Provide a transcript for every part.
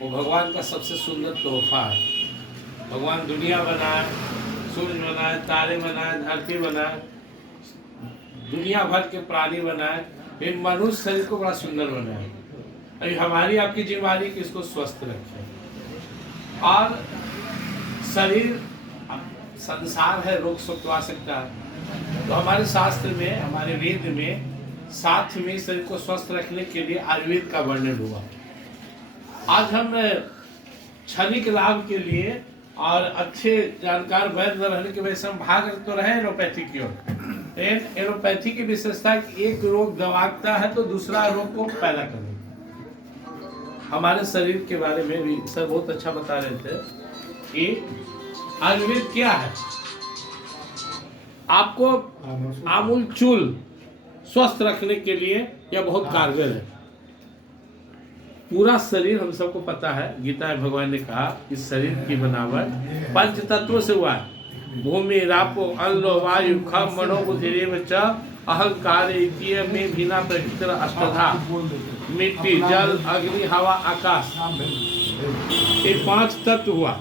वो भगवान का सबसे सुंदर तोहफा है। भगवान दुनिया बनाए, सूर्य बनाए, तारे बनाए, धरती बनाए, दुनिया भर के प्राणी बनाए, इन मनुष्य शरीर को बड़ा सुंदर बनाए। अभी हमारी आपकी जिम्मेदारी कि इसको स्वस्थ रखें। और शरीर संसार है, रोग शोक तो आ सकता है, तो हमारे शास्त्र में, हमारे वेद में साथ में शरीर को स्वस्थ रखने के लिए आयुर्वेद का वर्णन हुआ। आज हम क्षणिक लाभ के लिए और अच्छे जानकार वैद्य रहने की वजह से हम भाग तो रहे एलोपैथी की ओर। एलोपैथी की विशेषता एक रोग दबाता है तो दूसरा रोग को पैदा कर देता है। हमारे शरीर के बारे में भी सर बहुत अच्छा बता रहे थे कि आयुर्वेद क्या है। आपको आमूल चूल स्वस्थ रखने के लिए यह बहुत कारगर है। पूरा शरीर हम सबको पता है, गीता में भगवान ने कहा इस शरीर की बनावट पंच तत्वों से हुआ है। भूमि रापो अन्न वायु खम मनो बुद्धिरेव च अहंकार इति में बिना प्रकृति अष्टधा, मिट्टी जल अग्नि हवा आकाश, ये पांच तत्व हुआ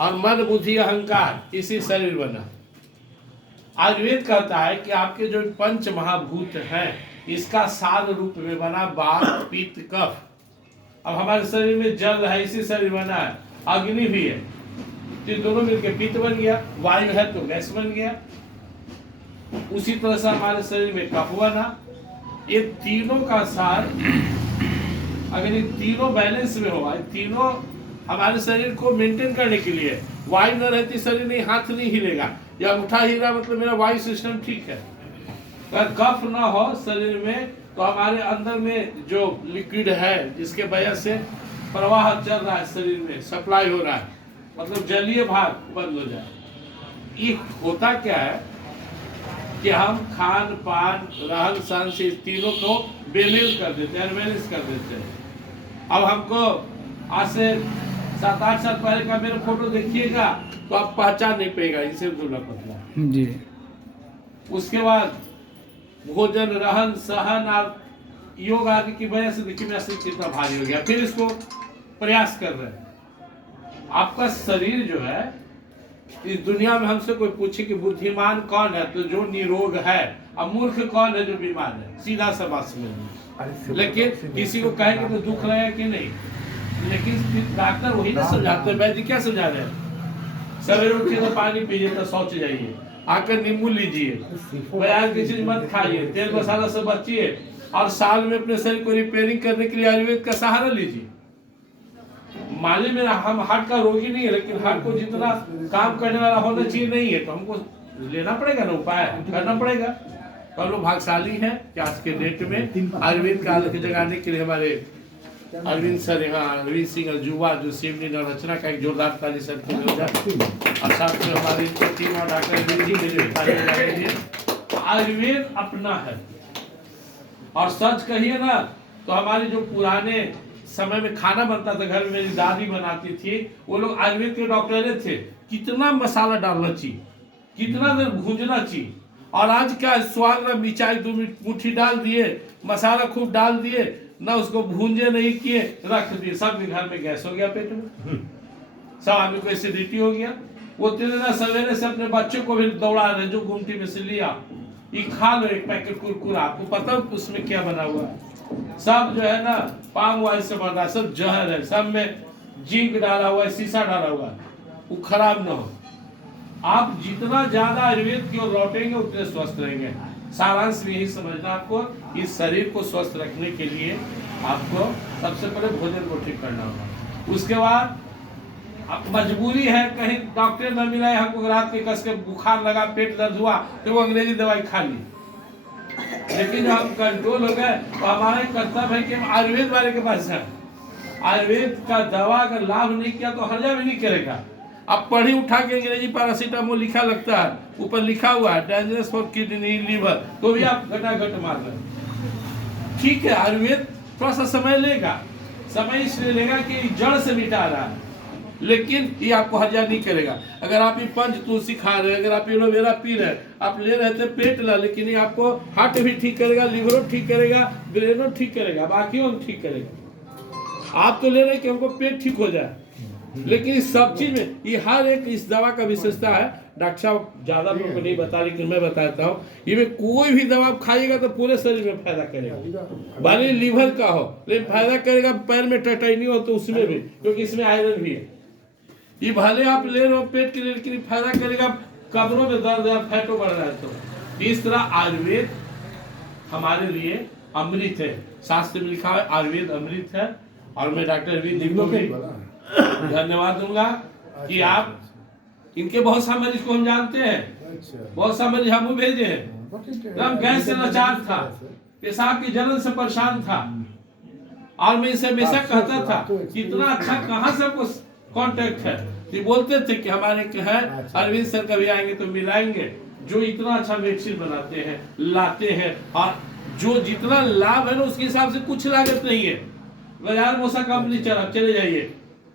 और मन बुद्धि अहंकार इसी शरीर बना। आयुर्वेद कहता है कि आपके जो पंच महाभूत हैं इसका सार रूप में बना वात पित्त कफ। अब हमारे शरीर में जल है, इसी शरीर बना है, अग्नि भी है, तो दोनों मिलकर पित्त बन गया, वायु है तो गैस बन गया। उसी तरह से हमारे शरीर में कफ बना। ये तीनों का सार अगर ये तीनों बैलेंस में होगा, तीनों हमारे शरीर को मेंटेन करने के लिए, वायु न रहती शरीर नहीं, हाथ नहीं हिलेगा, या अंगूठा हिल रहा मतलब मेरा वायु सिस्टम ठीक है। अगर कफ ना हो शरीर में तो हमारे अंदर में जो लिक्विड है जिसके वजह से प्रवाह चल रहा है शरीर में, सप्लाई हो रहा है, मतलब जलीय भाग बंद हो जाए। ये होता क्या है कि हम खान पान रहन सहन से इस तीनों को बैलेंस कर देते हैं, बैलेंस कर देते हैं। अब हमको आज से 7-8 साल पहले का मेरा फोटो देखिएगा तो आप पहचान नहीं पाएगा, इसे दुबला पतला जी। उसके बाद भोजन रहन सहन और योग आदि की वजह से देखिए मेरा शरीर कितना भारी हो गया। फिर इसको प्रयास कर रहे हैं। आपका शरीर जो है, इस दुनिया में हमसे कोई पूछे कि बुद्धिमान कौन है तो जो निरोग है, और मूर्ख कौन है जो बीमार है, सीधा सा बात समझ। लेकिन किसी को कहेंगे तो दुख लगेगा कि नहीं, लेकिन डॉक्टर वही ना समझाते हैं। वैद्य क्या समझा रहे हैं? सवेरे उठिए तो पानी पीजिए तो शौच जाइए, आकर नींबू लीजिए, बाजार की चीज मत खाइए, तेल मसाला से बचिए, और साल में अपने शरीर को रिपेयरिंग करने के लिए आयुर्वेद का सहारा लीजिए। माले में हम हार्ट का रोगी नहीं है, लेकिन हार्ट को जितना काम करने वाला होना चाहिए नहीं है, तो हमको लेना पड़ेगा ना, उपाय करना पड़ेगा। तो हम लोग भाग्यशाली हैं कि आज के डेट में आयुर्वेद का अलग जगाने के लिए हमारे अरविंद सर यहाँ, अरविंद सिंह जुवा जो शिवनी रचना का एक जोरदार ताली सर की और साथ में हमारी टीम और डॉक्टर आयुर्वेद अपना है। और सच कहिए ना तो हमारे जो पुराने समय में खाना बनता था घर में, मेरी दादी बनाती थी, वो लोग आयुर्वेद के डॉक्टर थे। कितना मसाला डालना चाहिए, कितना देर भूंजना चाहिए, और आज क्या स्वाद में मिर्चाई 2 मुट्ठी डाल दिए, मसाला खूब डाल दिए ना, उसको भूंजे नहीं किए, रख दिए, सबके घर में गैस हो गया, पेट में सब आदमी को एसिडिटी हो गया। वो तेरे ना सवेरे से अपने बच्चों को भी दौड़ा रहे, जो गुमटी में से लिया, ये खा लो एक पैकेट कुरकुरा, आपको पता है उसमें क्या बना हुआ है? सब जो है ना पाम ऑयल से बना है, सब जहर है, सब में जिंक डाला हुआ है, शीशा डाला हुआ है, वो खराब ना हो। आप जितना ज्यादा आयुर्वेद की ओर लौटेंगे उतने स्वस्थ रहेंगे। सारांश में यही समझना, आपको इस शरीर को स्वस्थ रखने के लिए आपको सबसे पहले भोजन को ठीक करना होगा। उसके बाद अब मजबूरी है, कहीं डॉक्टर न मिला, हमको रात के कस के बुखार लगा, पेट दर्द हुआ, तो वो अंग्रेजी दवाई खा ली। लेकिन हम कंट्रोल हो गए तो हमारा कर्तव्य है कि हम आयुर्वेद वाले के पास जाए। आयुर्वेद का दवा अगर लाभ नहीं किया तो हर्जा भी नहीं करेगा। अब पढ़ी उठा के अंग्रेजी पैरासीटामोल लिखा लगता है, ऊपर लिखा हुआ है डेंजरस फॉर किडनी लीवर, तो भी आप घटाघट मार रहे। ठीक है, आयुर्वेद थोड़ा सा समय लेगा, समय इसलिए लेगा कि जड़ से मिटा रहा है, लेकिन ये आपको हर्जा नहीं करेगा। अगर आप ये पंच तुलसी खा रहे हैं, अगर आप एलोवेरा पी रहे हैं, आप ले रहे थे पेट ला, लेकिन ये आपको हार्ट भी ठीक करेगा, लीवरो ठीक करेगा, ब्रेनो ठीक करेगा, बाकी ठीक करेगा। आप तो ले रहे हैं कि हमको पेट ठीक हो जाए, लेकिन इस सब चीज में ये हर एक इस दवा का विशेषता है। डॉक्टर साहब ज्यादा लोगों को नहीं बता, लेकिन मैं बताता हूँ, ये में कोई भी दवा आप खाइएगा तो पूरे शरीर में फायदा करेगा, भले लीवर का हो लेकिन फायदा करेगा। पैर में टटैनी हो तो उसमें भी, क्योंकि इसमें आयरन भी है। ये भले आप ले रहे हो पेट के लिए, लेकिन फायदा करेगा। कब्रों में दर्द है, फैटो बढ़ रहा है, तो इस तरह आयुर्वेद हमारे लिए अमृत है। शास्त्र में लिखा है आयुर्वेद अमृत है। और मैं डॉक्टर वी को भी धन्यवाद दूंगा कि आप इनके बहुत सा मरीज को हम जानते हैं, बहुत सा मरीज हम भेजे हैं। एकदम गैस से लाचार था, पेशाब की जलन से परेशान था, और मैं इसे हमेशा कहता था कि इतना अच्छा कहाँ से आपको कांटेक्ट है। ये बोलते थे कि हमारे है अरविंद सर कभी आएंगे तो मिलाएंगे, जो इतना अच्छा मेडिसिन बनाते हैं, लाते हैं, और जो जितना लाभ है ना उसके हिसाब से कुछ लागत नहीं है। बाजार मोसा कंपनी चले जाइए,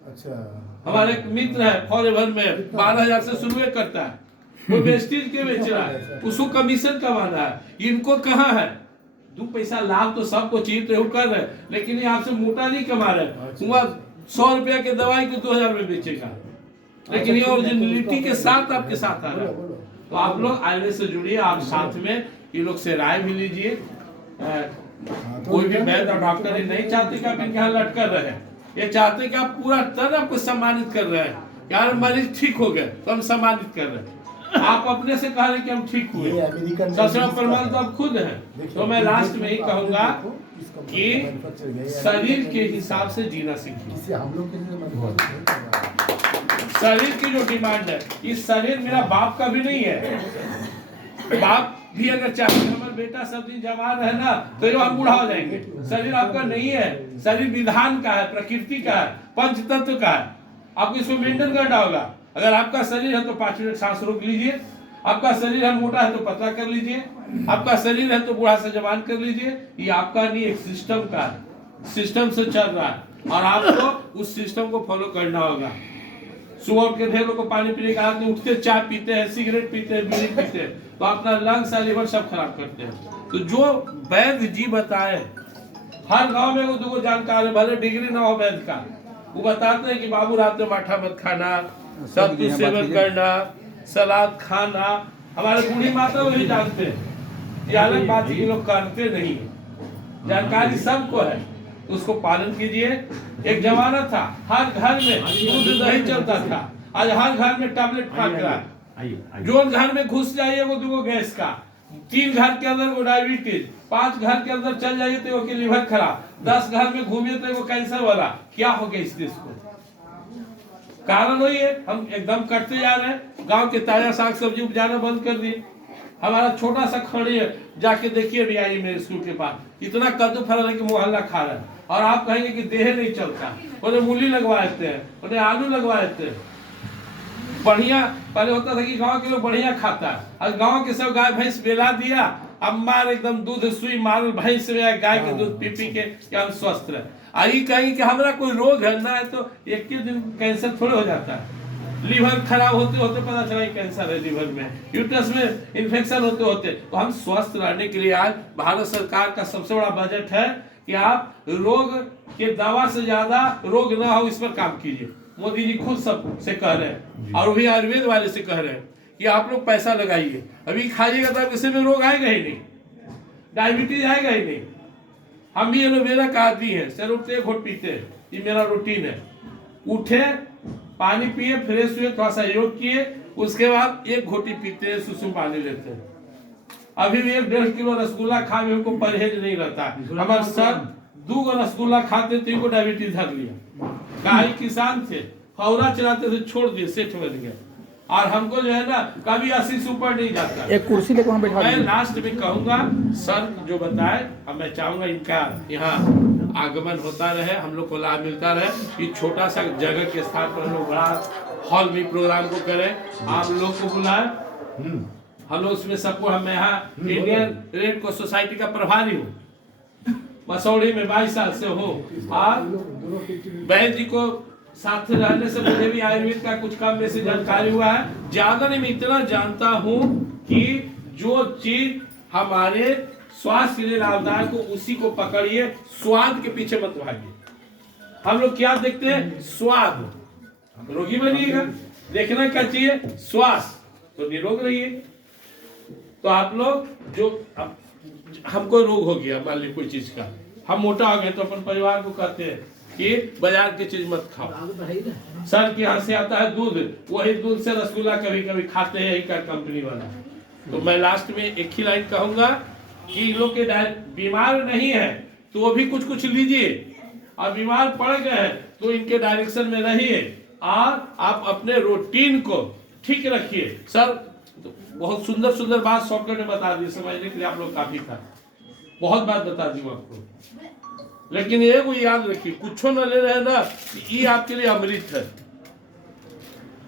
अच्छा हमारे एक मित्र है फॉरेवर में 12,000 से शुरू करता है, वो वेस्टेज के बेच रहा है, उसको कमीशन कमाना है। इनको कहाँ है 2 पैसा लाभ, तो सबको चाहिए तो कर रहे, लेकिन ये आपसे मोटा नहीं कमा रहे। वह 100 रुपया के दवाई को 2,000 में बेचेगा, लेकिन ये ओरिजिनलिटी के साथ आपके साथ आ रहा है। तो आप लोग आयुर्वेद से जुड़िए, आप साथ में ये लोग से राय भी लीजिए। कोई भी वैद्य और डॉक्टर ये नहीं चाहते कि आप इनके यहाँ लटकर रहे, ये चाहते कि आप पूरा तरह को सम्मानित कर रहे हैं। यार मरीज ठीक हो गए तो हम सम्मानित कर रहे हैं, आप अपने से कह रहे कि हम ठीक हुए, सबसे प्रमाण तो आप खुद हैं। तो मैं लास्ट में ही कहूंगा कि शरीर के हिसाब से जीना सीखिए। शरीर की जो डिमांड है, इस शरीर मेरा बाप का भी नहीं है। बाप भी अगर चाहे हमारा बेटा सब दिन जवान है ना, तो हम बूढ़ा हो जाएंगे। शरीर आपका नहीं है, शरीर विधान का है, प्रकृति का है, पंच तत्व का है। आपको इसको मेंटेन करना होगा। अगर आपका शरीर है तो 5 मिनट सांस रोक लीजिए, आपका शरीर है मोटा है तो पतला कर लीजिए, आपका शरीर है तो बूढ़ा से जवान कर लीजिए। ये आपका नहीं, एक सिस्टम का है, सिस्टम से चल रहा है, और आपको उस सिस्टम को फॉलो करना होगा। सुबह उठ के ढेर लोग को पानी पीने का आदत नहीं, उठते चाय पीते हैं, सिगरेट पीते हैं, बीड़ी पीते हैं, तो अपना लंग्स और लिवर सब खराब करते हैं। तो जो वैद्य जी बताए, हर गांव में वो 2 जानकार है, भले डिग्री ना हो वैद्य का, वो बताते हैं कि बाबू रात में माठा मत खाना, सत्तू सेवन करना, सलाद खाना। हमारे बूढ़ी माता वही जानते हैं, ये अलग बात ये लोग करते नहीं, जानकारी सबको है, उसको पालन कीजिए। एक जमाना था हर घर में दूध दही चलता था, आज हर घर में टैबलेट फाट रहा है। जो घर में घुस जाइए वो 2 गैस का, 3 घर के अंदर वो डायबिटीज, 5 घर के अंदर चल जाइए तो वो के लिवर खराब, 10 घर में घूमिए तो वो कैंसर वाला। क्या हो गया इस देश को? कारण वही है, हम एकदम करते जा रहे हैं। गांव के ताजा साग सब्जी उपजाना बंद कर दिए। हमारा छोटा सा खड़ी है, जाके देखिए भी आई मेरे स्कूल के पास, इतना कद्दू फल है कि मोहल्ला खा रहा है, और आप कहेंगे कि देह नहीं चलता। उन्हें मूली लगवा देते हैं, उन्हें आलू लगवा देते हैं। बढ़िया पहले होता था कि गांव के लोग बढ़िया खाता है, और गांव के सब गाय भैंस बेला दिया, अब मार एकदम दूध सुई मारल भैंस में गाय के दूध पी पी के हम स्वस्थ रहे। आई कहेंगे कि हमारा कोई रोग है ना, है तो एक ही दिन कैंसर थोड़े हो जाता है। लीवर खराब होते होते पता चला कैंसर है लीवर में, यूट्रस में इन्फेक्शन होते होते। तो हम स्वस्थ रहने के लिए आज भारत सरकार का सबसे बड़ा बजट है कि आप रोग के दवा से ज्यादा रोग ना हो इस पर काम कीजिए। मोदी जी खुद सब से कह रहे हैं, और भी आयुर्वेद वाले से कह रहे हैं कि आप लोग पैसा लगाइए, अभी खाइएगा तो किसी में रोग आएगा ही नहीं, डायबिटीज आएगा ही नहीं। हम भी एलोवेरा का आदमी है, सर उठते 1 घोट पीते हैं, ये मेरा रूटीन है। उठे, पानी पिए, फ्रेश हुए, थोड़ा सा योग किए, उसके बाद 1 घोटी पीते हैं, सुसुम पानी लेते हैं। अभी भी 1-1.5 किलो रसगुल्ला खा में हमको परहेज नहीं रहता। हमारे सर 2 रसगुल्ला खाते थे, इनको डायबिटीज धर लिया। गाय किसान थे, हौरा चलाते थे, छोड़ दिए, सेठ बन गए। और हमको जो है ना कभी 80 से ऊपर नहीं जाता। एक कुर्सी लेकर वहां बैठा। मैं लास्ट में कहूंगा, सर जो बताए, अब मैं चाहूंगा इनका यहाँ आगमन होता रहे, हम लोग को लाभ मिलता रहे। ये छोटा सा जगह के स्थान पर हम लोग बड़ा हॉल में प्रोग्राम को करें, आप लोग को बुलाए, हम लोग उसमें सबको। मैं यहाँ इंडियन रेड क्रॉस सोसाइटी का प्रभारी हूँ, मसौड़ी में 22 साल से हूँ। और वैद्य जी को साथ रहने से मुझे भी आयुर्वेद का कुछ कम में से जानकारी हुआ है। ज्यादा नहीं, मैं इतना जानता हूँ कि जो चीज हमारे स्वास्थ्य के लिए लाभदायक हो उसी को पकड़िए, स्वाद के पीछे मत भागिए। हम लोग क्या देखते हैं? स्वाद। रोगी बनिएगा, देखना क्या चाहिए? स्वास्थ्य, तो निरोग रहिए। तो आप लोग जो हमको रोग हो गया, मान ली कोई चीज का, हम मोटा हो गए, तो अपन परिवार को कहते हैं कि बाजार की चीज मत खाओ। सर के यहाँ से आता है दूध, वही दूध से रसगुल्ला कभी कभी खाते हैं, का कंपनी वाला। तो मैं लास्ट में एक ही लाइन कहूंगा कि इन लोग के बीमार नहीं है तो वो भी कुछ कुछ लीजिए, और बीमार पड़ गए हैं तो इनके डायरेक्शन में रहिए, और आप अपने रूटीन को ठीक रखिए। सर तो बहुत सुंदर सुंदर बात शॉर्टकट में बता दी, समझने के लिए आप लोग काफी था, बहुत बात बता दी आपको। लेकिन ये को याद रखिए, कुछ न ले रहे ना, ये आपके लिए अमृत है।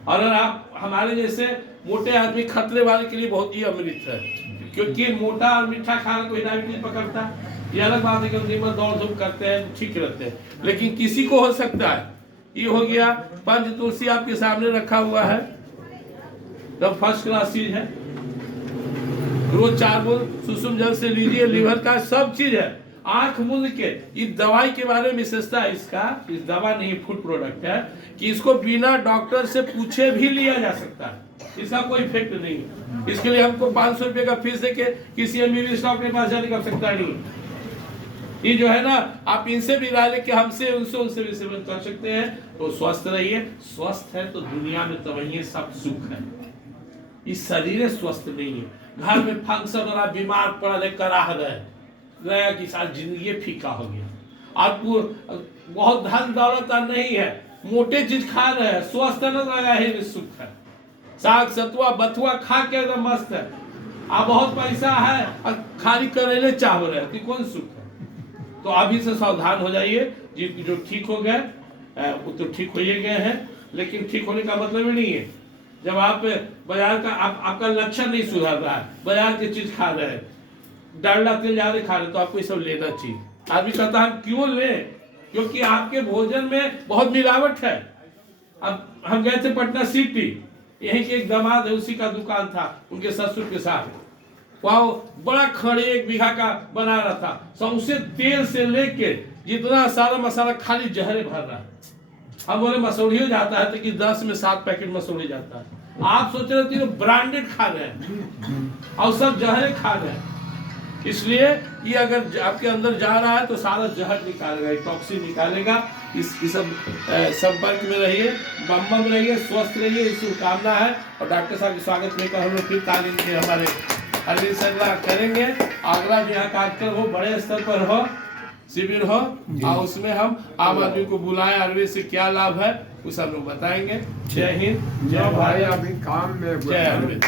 और अगर आप हमारे जैसे मोटे आदमी खतरे वाले के लिए बहुत ही अमृत है, क्योंकि मोटा और मीठा खाना कोई डायबिटीज पकड़ता है, ये अलग बात है कि दिन भर दौड़ धूप करते हैं, ठीक रहते हैं। लेकिन किसी को हो सकता है, ये हो गया। पंच तुलसी आपके सामने रखा हुआ है, तो फर्स्ट क्लास चीज है। रोज 4 बूंद सुसुम जल से लीजिए, लीवर का सब चीज है। आंख मूंद के, इस दवाई के बारे में विशेषता है इसका, इस दवा नहीं फूड प्रोडक्ट है, कि इसको बिना डॉक्टर से पूछे भी लिया जा सकता है, इसका कोई इफेक्ट नहीं है। इसके लिए हमको 500 रुपए का फीस देके किसी एमबीबीएस डॉक्टर के पास जाने की आवश्यकता नहीं। ये जो है ना, आप इनसे भी राय लेके हमसे उनसे भी सेवन कर सकते हैं। तो स्वस्थ रहिए, स्वस्थ है तो दुनिया में तवहिए सब सुख है। इस शरीर स्वस्थ नहीं है, घर में फंक्शन और आप बीमार पड़ा रहे, कराह रहे कि सारी जिंदगी फीका हो गया, और बहुत धन दौलत नहीं है, मोटे चीज खा रहे हैं, स्वस्थ न लगा है, सुख है। साग सतुआ बथुआ खा के एकदम मस्त है, आप बहुत पैसा है और खाली करेले चाह रहे हैं, कौन सुख है? तो अभी से सावधान हो जाइए। जो ठीक हो गए वो तो ठीक हो ही गए हैं, लेकिन ठीक होने का मतलब ही नहीं है जब आप बाजार का आपका लक्षण नहीं सुधर रहा है, बाजार की चीज खा रहे हैं, डालडा तेल ज्यादा खा रहे, तो आपको ये सब लेना चाहिए। आदमी कहता है हम क्यों लें? क्योंकि आपके भोजन में बहुत मिलावट है। अब हम गए थे पटना सिटी, यहीं के एक दामाद है, उसी का दुकान था, उनके ससुर के साथ, वहाँ बड़ा खड़े 1 बीघा का बना रहा था, सौंसे तेल से लेके जितना सारा मसाला खाली जहरे भर रहा है। हम बोले मसूड़ी हो जाता है, तो कि 10 में 7 पैकेट मसूड़ी जाता है। आप सोच रहे थे ब्रांडेड खा रहे हैं और सब जहरे खा रहे हैं। इसलिए ये अगर आपके अंदर जा रहा है तो सारा जहर निकालेगा, टॉक्सिन निकालेगा। इस सब संपर्क में रहिए, बम रहिए, स्वस्थ रहिए, इस शुभकामना है। और डॉक्टर साहब के स्वागत में हम लोग फिर तालीम के हमारे अरविंद सर करेंगे। अगला जो यहाँ कार्यक्रम हो, बड़े स्तर पर हो, शिविर हो, और उसमें हम आम आदमी को बुलाएं, अरविंद से क्या लाभ है उस हम लोग बताएंगे। जय हिंद, जय भारत, अभी काम में जय अरविंद।